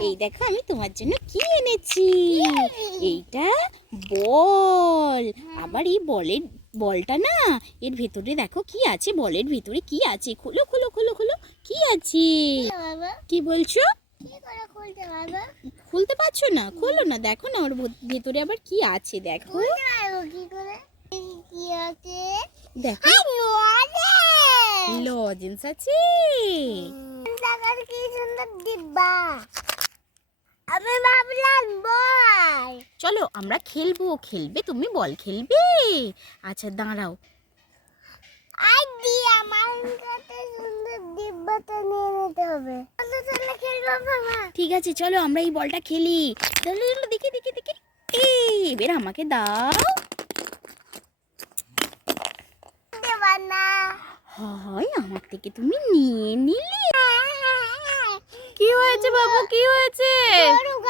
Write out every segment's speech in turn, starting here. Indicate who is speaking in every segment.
Speaker 1: এই দেখো আমি তোমার জন্য কি এনেছি? এইটা বল। আবার এই বলের বলটা না এর ভেতরে দেখো কি আছে বলের ভেতরে কি আছে? খোলো খোলো খোলো খোলো কি আছে? কি বলছো?
Speaker 2: খুলতে
Speaker 1: পারছ না? খোলো না দেখো না ওর ভেতরে আবার কি আছে দেখো। দেখো। লজেন্স। আছে।
Speaker 2: কি সুন্দর ডিব্বা আমি ভাবলাম বল
Speaker 1: চলো আমরা খেলব খেলবে তুমি বল খেলবে? আচ্ছা দাঁড়াও।
Speaker 2: আই দি আমার কাছে সুন্দর ডিব্বাটা নিয়ে নিতে হবে। চলো চলো খেলব বাবা।
Speaker 1: ঠিক আছে চলো আমরা এই বলটা খেলি। চলো চলো দেখি দেখি দেখি। এবার আমাকে দাও। হয় আমার থেকে তুমি নিয়ে নিলে। কি হয়েছে বাবু? কি হয়েছে?
Speaker 2: গাছে উঠে গেছে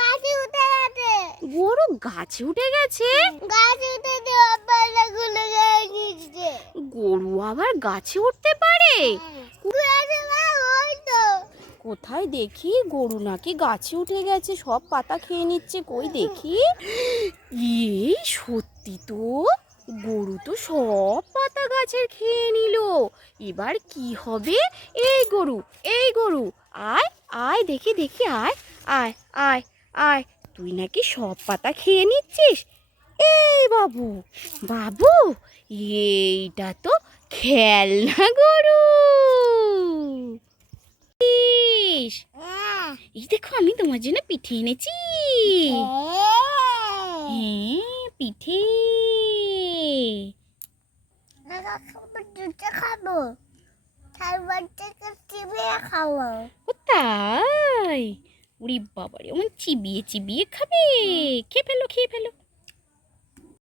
Speaker 1: গরু গাছে উঠে গেছে?
Speaker 2: গাছে উঠে দেওয়া পাল্লা গুলো গায়ে
Speaker 1: গরু আবার গাছে উঠতে পারে? কোথায় দেখি? গরু নাকি গাছে উঠে গেছে সব পাতা খেয়ে নিচ্ছে কই দেখি? এই সত্যি তো। গরু তো সব পাতা গাছের খেয়ে নিল। এবার কি হবে? এই গরু এই গরু আয় আয় দেখি দেখি আয় আয় আয় আয় তুই নাকি সব পাতা খেয়ে নিচ্ছিস? এই বাবু বাবু এইটা তো খেলনা গরু। এই দেখো আমি তোমার জন্য পিঠে এনেছি। হ্যাঁ পিঠে।
Speaker 2: খাব।
Speaker 1: তাই? উড়ি বাবারে অমন চিবিয়ে চিবিয়ে খাবে। খেয়ে ফেলো খেয়ে ফেলো।